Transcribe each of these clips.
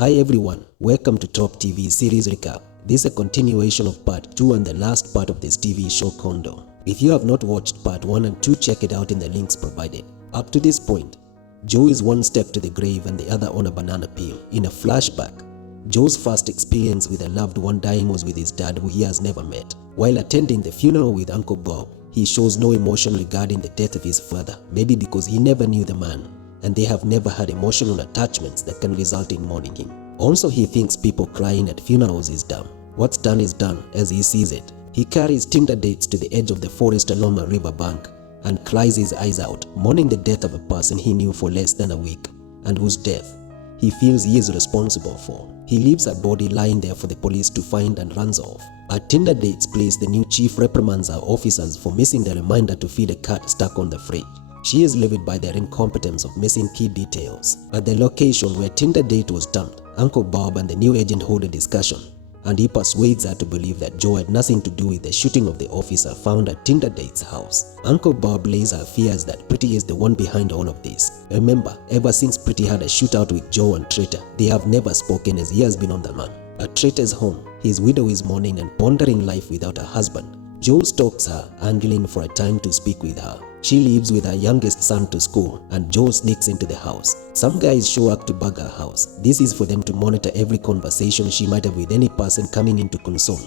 Hi everyone, welcome to Top TV Series Recap. This is a continuation of part 2 and the last part of this TV show Kondo. If you have not watched part 1 and 2, check it out in the links provided. Up to this point, Joe is one step to the grave and the other on a banana peel. In a flashback, Joe's first experience with a loved one dying was with his dad, who he has never met. While attending the funeral with Uncle Bob, he shows no emotion regarding the death of his father, maybe because he never knew the man, and they have never had emotional attachments that can result in mourning him. Also, he thinks people crying at funerals is dumb. What's done is done, as he sees it. He carries Tinder dates to the edge of the forest along a river bank and cries his eyes out, mourning the death of a person he knew for less than a week, and whose death he feels he is responsible for. He leaves her body lying there for the police to find and runs off. At Tinder dates place, the new chief reprimands her officers for missing the reminder to feed a cat stuck on the fridge. She is livid by their incompetence of missing key details. At the location where Tinder date was dumped, Uncle Bob and the new agent hold a discussion, and he persuades her to believe that Joe had nothing to do with the shooting of the officer found at Tinder date's house. Uncle Bob lays her fears that Pretty is the one behind all of this. Remember, ever since Pretty had a shootout with Joe and Traitor, they have never spoken, as he has been on the run. At Traitor's home, his widow is mourning and pondering life without a husband. Joe stalks her, angling for a time to speak with her. She leaves with her youngest son to school, and Joe sneaks into the house. Some guys show up to bug her house. This is for them to monitor every conversation she might have with any person coming in to console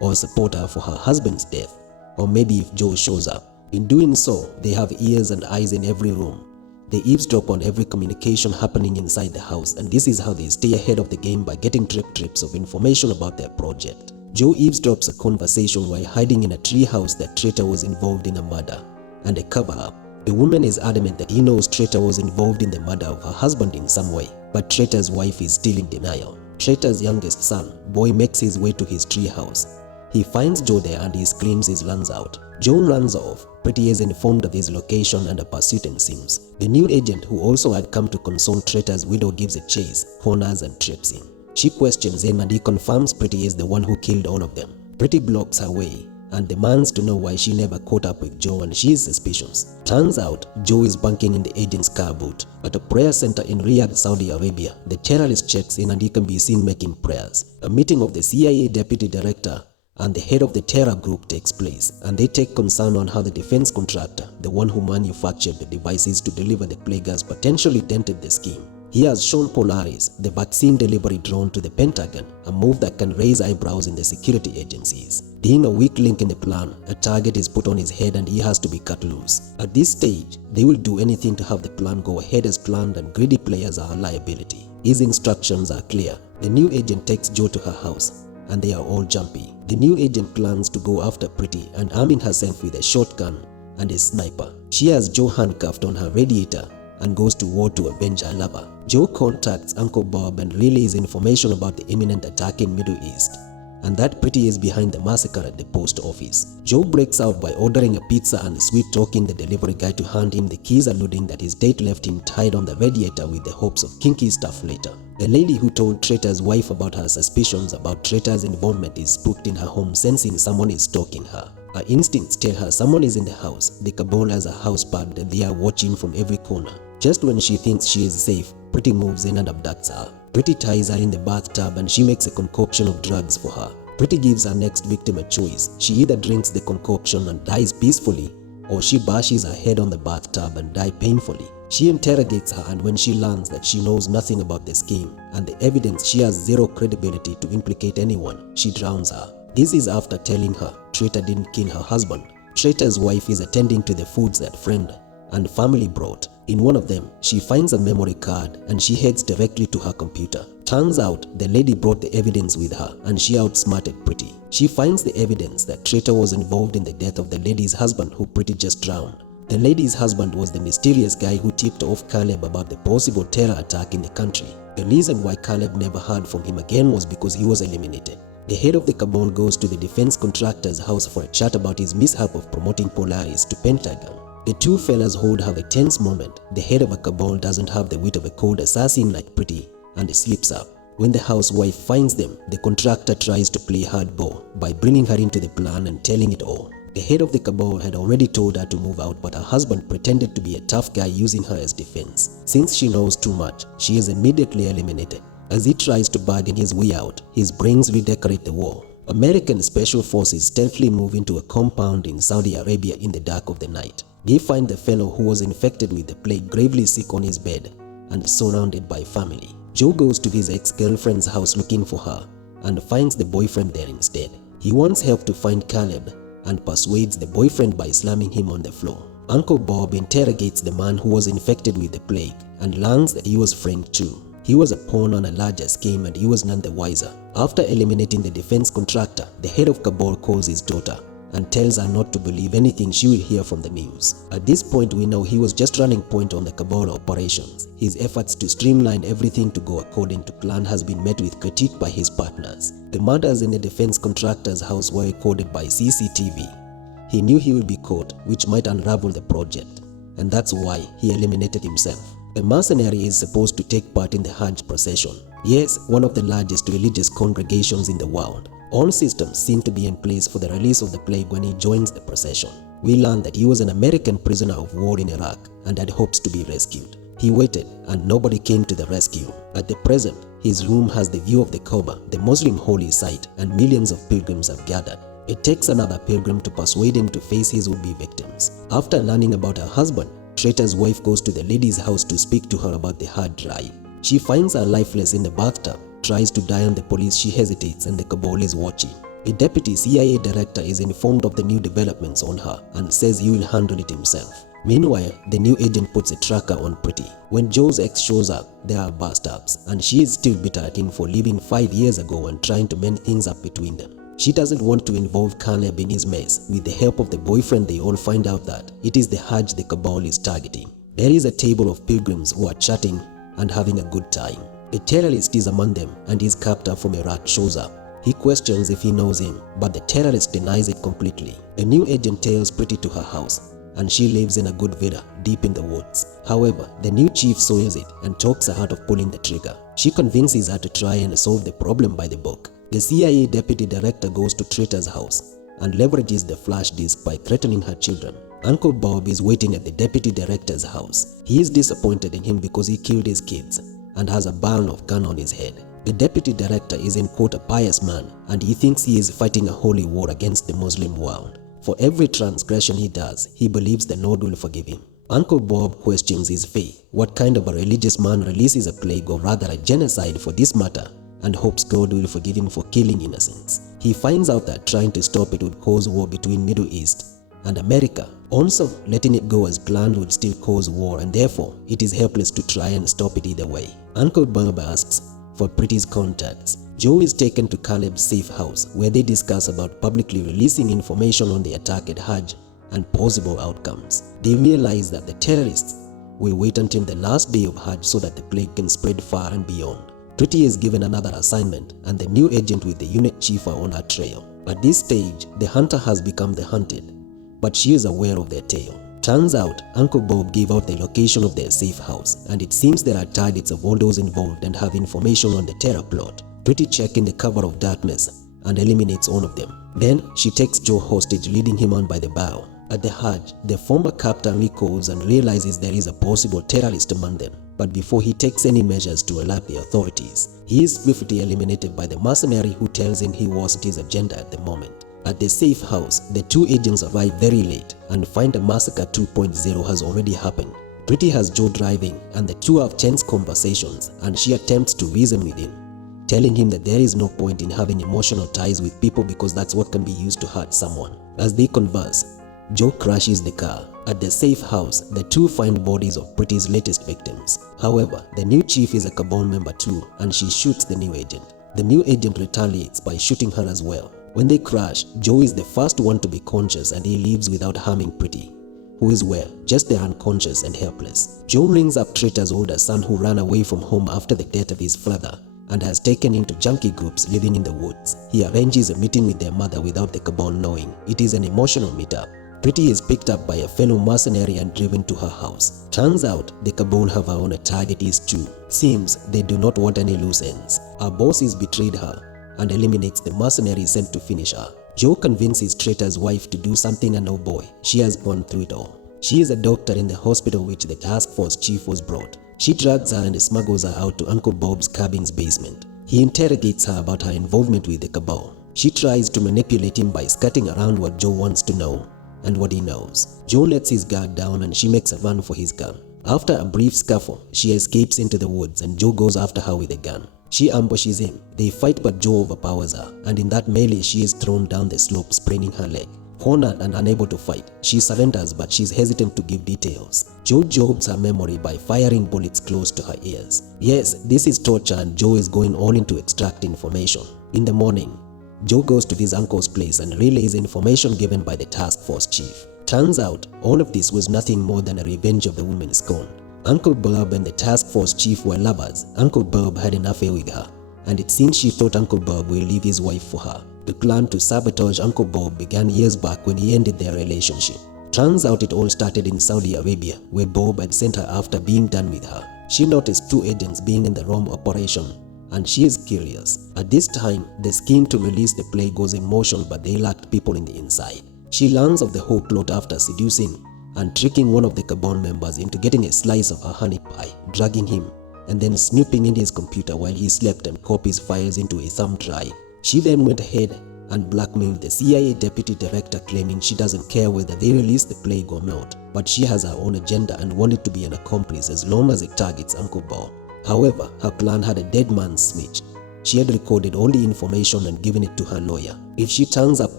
or support her for her husband's death, or maybe if Joe shows up. In doing so, they have ears and eyes in every room. They eavesdrop on every communication happening inside the house, and this is how they stay ahead of the game by getting trips of information about their project. Joe eavesdrops a conversation while hiding in a tree house that Traitor was involved in a murder and a cover-up. The woman is adamant that he knows Traitor was involved in the murder of her husband in some way, but Traitor's wife is still in denial. Traitor's youngest son, Boy, makes his way to his tree house. He finds Joe there and he screams his lungs out. Joe runs off. Pretty is informed of his location and a pursuit ensues. The new agent, who also had come to console Traitor's widow, gives a chase, corners and trips him. She questions him and he confirms Pretty is the one who killed all of them. Pretty blocks her way and demands to know why she never caught up with Joe, and she is suspicious. Turns out, Joe is bunking in the agent's car boot. At a prayer center in Riyadh, Saudi Arabia, the terrorist checks in and he can be seen making prayers. A meeting of the CIA deputy director and the head of the terror group takes place, and they take concern on how the defense contractor, the one who manufactured the devices to deliver the plague, has potentially dented the scheme. He has shown Polaris, the vaccine delivery drone, to the Pentagon, a move that can raise eyebrows in the security agencies. Being a weak link in the plan, a target is put on his head and he has to be cut loose. At this stage, they will do anything to have the plan go ahead as planned, and greedy players are a liability. His instructions are clear. The new agent takes Joe to her house, and they are all jumpy. The new agent plans to go after Pretty and arming herself with a shotgun and a sniper. She has Joe handcuffed on her radiator and goes to war to avenge her lover. Joe contacts Uncle Bob and relays information about the imminent attack in Middle East, and that Pretty is behind the massacre at the post office. Joe breaks out by ordering a pizza and sweet-talking the delivery guy to hand him the keys, alluding that his date left him tied on the radiator with the hopes of kinky stuff later. The lady who told Traitor's wife about her suspicions about Traitor's involvement is spooked in her home, sensing someone is stalking her. Her instincts tell her someone is in the house. The cabal has a house parked and they are watching from every corner. Just when she thinks she is safe, Pretty moves in and abducts her. Pretty ties her in the bathtub and she makes a concoction of drugs for her. Pretty gives her next victim a choice. She either drinks the concoction and dies peacefully, or she bashes her head on the bathtub and dies painfully. She interrogates her, and when she learns that she knows nothing about the scheme and the evidence, she has zero credibility to implicate anyone. She drowns her. This is after telling her Traitor didn't kill her husband. Traitor's wife is attending to the foods that friend and family brought. In one of them, she finds a memory card and she heads directly to her computer. Turns out, the lady brought the evidence with her and she outsmarted Pretty. She finds the evidence that Traitor was involved in the death of the lady's husband, who Pretty just drowned. The lady's husband was the mysterious guy who tipped off Caleb about the possible terror attack in the country. The reason why Caleb never heard from him again was because he was eliminated. The head of the cabal goes to the defense contractor's house for a chat about his mishap of promoting Polaris to Pentagon. The two fellas have a tense moment. The head of a cabal doesn't have the wit of a cold assassin like Pretty and slips up. When the housewife finds them, the contractor tries to play hardball by bringing her into the plan and telling it all. The head of the cabal had already told her to move out, but her husband pretended to be a tough guy using her as defense. Since she knows too much, she is immediately eliminated. As he tries to bargain his way out, his brains redecorate the war. American special forces stealthily move into a compound in Saudi Arabia in the dark of the night. They find the fellow who was infected with the plague gravely sick on his bed and surrounded by family. Joe goes to his ex-girlfriend's house looking for her and finds the boyfriend there instead. He wants help to find Caleb and persuades the boyfriend by slamming him on the floor. Uncle Bob interrogates the man who was infected with the plague and learns that he was framed too. He was a pawn on a larger scheme and he was none the wiser. After eliminating the defense contractor, the head of Cabal calls his daughter and tells her not to believe anything she will hear from the news. At this point, we know he was just running point on the Cabal operations. His efforts to streamline everything to go according to plan has been met with critique by his partners. The murders in the defense contractor's house were recorded by CCTV. He knew he would be caught, which might unravel the project, and that's why he eliminated himself. A mercenary is supposed to take part in the Hajj procession. Yes, one of the largest religious congregations in the world. All systems seem to be in place for the release of the plague when he joins the procession. We learn that he was an American prisoner of war in Iraq and had hopes to be rescued. He waited and nobody came to the rescue. At the present, his room has the view of the Kaaba, the Muslim holy site, and millions of pilgrims have gathered. It takes another pilgrim to persuade him to face his would-be victims. After learning about her husband, Traitor's wife goes to the lady's house to speak to her about the hard drive. She finds her lifeless in the bathtub, tries to die on the police, she hesitates and the Cabal is watching. A deputy CIA director is informed of the new developments on her and says he will handle it himself. Meanwhile, the new agent puts a tracker on Pretty. When Joe's ex shows up, there are bust-ups and she is still bitter at him for leaving 5 years ago and trying to mend things up between them. She doesn't want to involve Caleb in his mess. With the help of the boyfriend, they all find out that it is the Hajj the Cabal is targeting. There is a table of pilgrims who are chatting and having a good time. A terrorist is among them and his captor from Iraq shows up. He questions if he knows him, but the terrorist denies it completely. A new agent tails Pretty to her house and she lives in a good villa deep in the woods. However, the new chief soils it and talks her out of pulling the trigger. She convinces her to try and solve the problem by the book. The CIA deputy director goes to Traitor's house and leverages the flash disk by threatening her children. Uncle Bob is waiting at the deputy director's house. He is disappointed in him because he killed his kids and has a barrel of gun on his head. The deputy director is in quote a pious man and he thinks he is fighting a holy war against the Muslim world. For every transgression he does, he believes the Lord will forgive him. Uncle Bob questions his faith. What kind of a religious man releases a plague or rather a genocide for this matter and hopes God will forgive him for killing innocents? He finds out that trying to stop it would cause war between Middle East and America. Also, letting it go as planned would still cause war and therefore it is helpless to try and stop it either way. Uncle Bob asks for Pretty's contacts. Joe is taken to Caleb's safe house where they discuss about publicly releasing information on the attack at Hajj and possible outcomes. They realize that the terrorists will wait until the last day of Hajj so that the plague can spread far and beyond. Pretty is given another assignment and the new agent with the unit chief are on her trail. At this stage, the hunter has become the hunted, but she is aware of their tale. Turns out, Uncle Bob gave out the location of their safe house and it seems there are targets of all those involved and have information on the terror plot. Pretty checks in the cover of darkness and eliminates one of them. Then she takes Joe hostage, leading him on by the bow. At the Hajj, the former captain recalls and realizes there is a possible terrorist among them. But before he takes any measures to alert the authorities, he is swiftly eliminated by the mercenary who tells him he wasn't his agenda at the moment. At the safe house, the two agents arrive very late and find a massacre 2.0 has already happened. Pretty has Joe driving and the two have tense conversations and she attempts to reason with him, telling him that there is no point in having emotional ties with people because that's what can be used to hurt someone. As they converse, Joe crashes the car. At the safe house, the two find bodies of Pretty's latest victims. However, the new chief is a Cabal member too and she shoots the new agent. The new agent retaliates by shooting her as well. When they crash, Joe is the first one to be conscious and he leaves without harming Pretty, who is well, just there unconscious and helpless. Joe rings up Traitor's older son who ran away from home after the death of his father and has taken into junkie groups living in the woods. He arranges a meeting with their mother without the Cabal knowing. It is an emotional meetup. Pretty is picked up by a fellow mercenary and driven to her house. Turns out the Cabal have her on a target list too. Seems they do not want any loose ends. Her boss has betrayed her and eliminates the mercenary sent to finish her. Joe convinces Traitor's wife to do something and oh boy, she has gone through it all. She is a doctor in the hospital which the task force chief was brought. She drags her and smuggles her out to Uncle Bob's cabin's basement. He interrogates her about her involvement with the cabal. She tries to manipulate him by skirting around what Joe wants to know and what he knows. Joe lets his guard down and she makes a run for his gun. After a brief scuffle, she escapes into the woods and Joe goes after her with a gun. She ambushes him. They fight but Joe overpowers her, and in that melee she is thrown down the slope, spraining her leg. Cornered and unable to fight, she surrenders but she's hesitant to give details. Joe jobs her memory by firing bullets close to her ears. Yes, this is torture and Joe is going all in to extract information. In the morning, Joe goes to his uncle's place and relays information given by the task force chief. Turns out, all of this was nothing more than a revenge of the woman scorned. Uncle Bob and the task force chief were lovers. Uncle Bob had an affair with her, and it seems she thought Uncle Bob will leave his wife for her. The plan to sabotage Uncle Bob began years back when he ended their relationship. Turns out it all started in Saudi Arabia, where Bob had sent her after being done with her. She noticed 2 agents being in the wrong operation, and she is curious. At this time, the scheme to release the plague was in motion, but they lacked people in the inside. She learns of the whole plot after seducing and tricking one of the cabal members into getting a slice of her honey pie, drugging him, and then snooping in his computer while he slept and copies files into a thumb drive. She then went ahead and blackmailed the CIA deputy director, claiming she doesn't care whether they release the plague or not, but she has her own agenda and wanted to be an accomplice as long as it targets Uncle Bob. However, her plan had a dead man's switch. She had recorded all the information and given it to her lawyer. If she turns up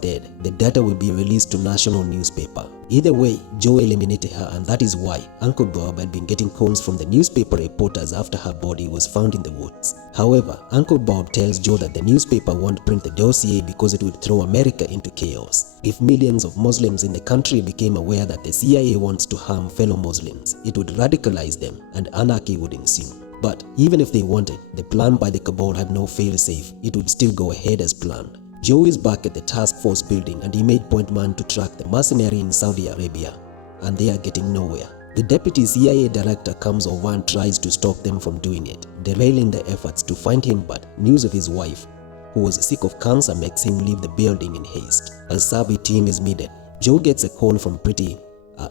dead, the data will be released to national newspaper. Either way, Joe eliminated her, and that is why Uncle Bob had been getting calls from the newspaper reporters after her body was found in the woods. However, Uncle Bob tells Joe that the newspaper won't print the dossier because it would throw America into chaos. If millions of Muslims in the country became aware that the CIA wants to harm fellow Muslims, it would radicalize them and anarchy would ensue. But even if they wanted, the plan by the cabal had no fail-safe. It would still go ahead as planned. Joe is back at the task force building and he made point man to track the mercenary in Saudi Arabia, and they are getting nowhere. The deputy CIA director comes over and tries to stop them from doing it, derailing their efforts to find him, but news of his wife, who was sick of cancer, makes him leave the building in haste. A survey team is needed. Joe gets a call from Pretty.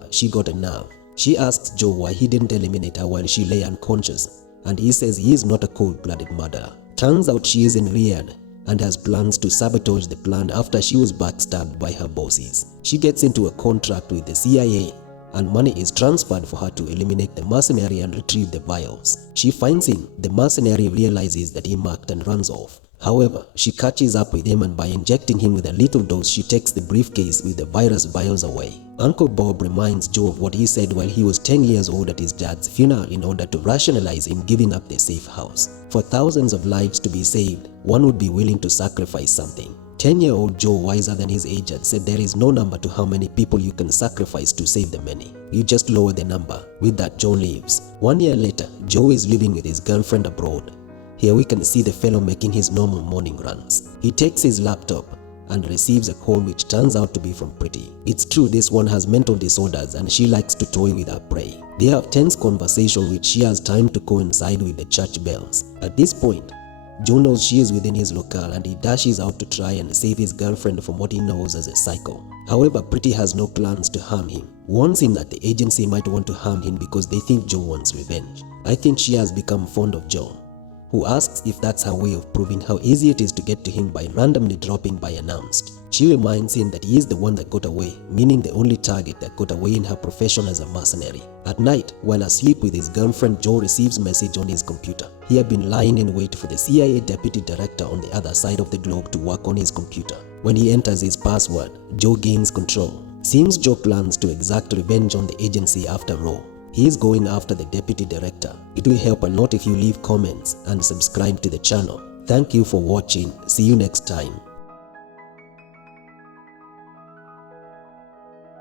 She got a nerve. She asks Joe why he didn't eliminate her while she lay unconscious, and he says he is not a cold-blooded murderer. Turns out she is in Riyadh and has plans to sabotage the plan after she was backstabbed by her bosses. She gets into a contract with the CIA and money is transferred for her to eliminate the mercenary and retrieve the vials. She finds him. The mercenary realizes that he marked and runs off. However, she catches up with him, and by injecting him with a little dose, she takes the briefcase with the virus vials away. Uncle Bob reminds Joe of what he said while he was 10 years old at his dad's funeral in order to rationalize him giving up the safe house. For thousands of lives to be saved, one would be willing to sacrifice something. 10-year-old Joe, wiser than his age, had said there is no number to how many people you can sacrifice to save the many. You just lower the number. With that, Joe leaves. 1 year later, Joe is living with his girlfriend abroad. Here we can see the fellow making his normal morning runs. He takes his laptop and receives a call which turns out to be from Pretty. It's true this one has mental disorders and she likes to toy with her prey. They have tense conversation which she has timed to coincide with the church bells. At this point, Joe knows she is within his locale and he dashes out to try and save his girlfriend from what he knows as a psycho. However, Pretty has no plans to harm him. Warns him that the agency might want to harm him because they think Joe wants revenge. I think she has become fond of Joe, who asks if that's her way of proving how easy it is to get to him by randomly dropping by unannounced. She reminds him that he is the one that got away, meaning the only target that got away in her profession as a mercenary. At night, while asleep with his girlfriend, Joe receives a message on his computer. He had been lying in wait for the CIA deputy director on the other side of the globe to work on his computer. When he enters his password, Joe gains control. Seems Joe plans to exact revenge on the agency after all. He is going after the deputy director. It will help a lot if you leave comments and subscribe to the channel. Thank you for watching. See you next time.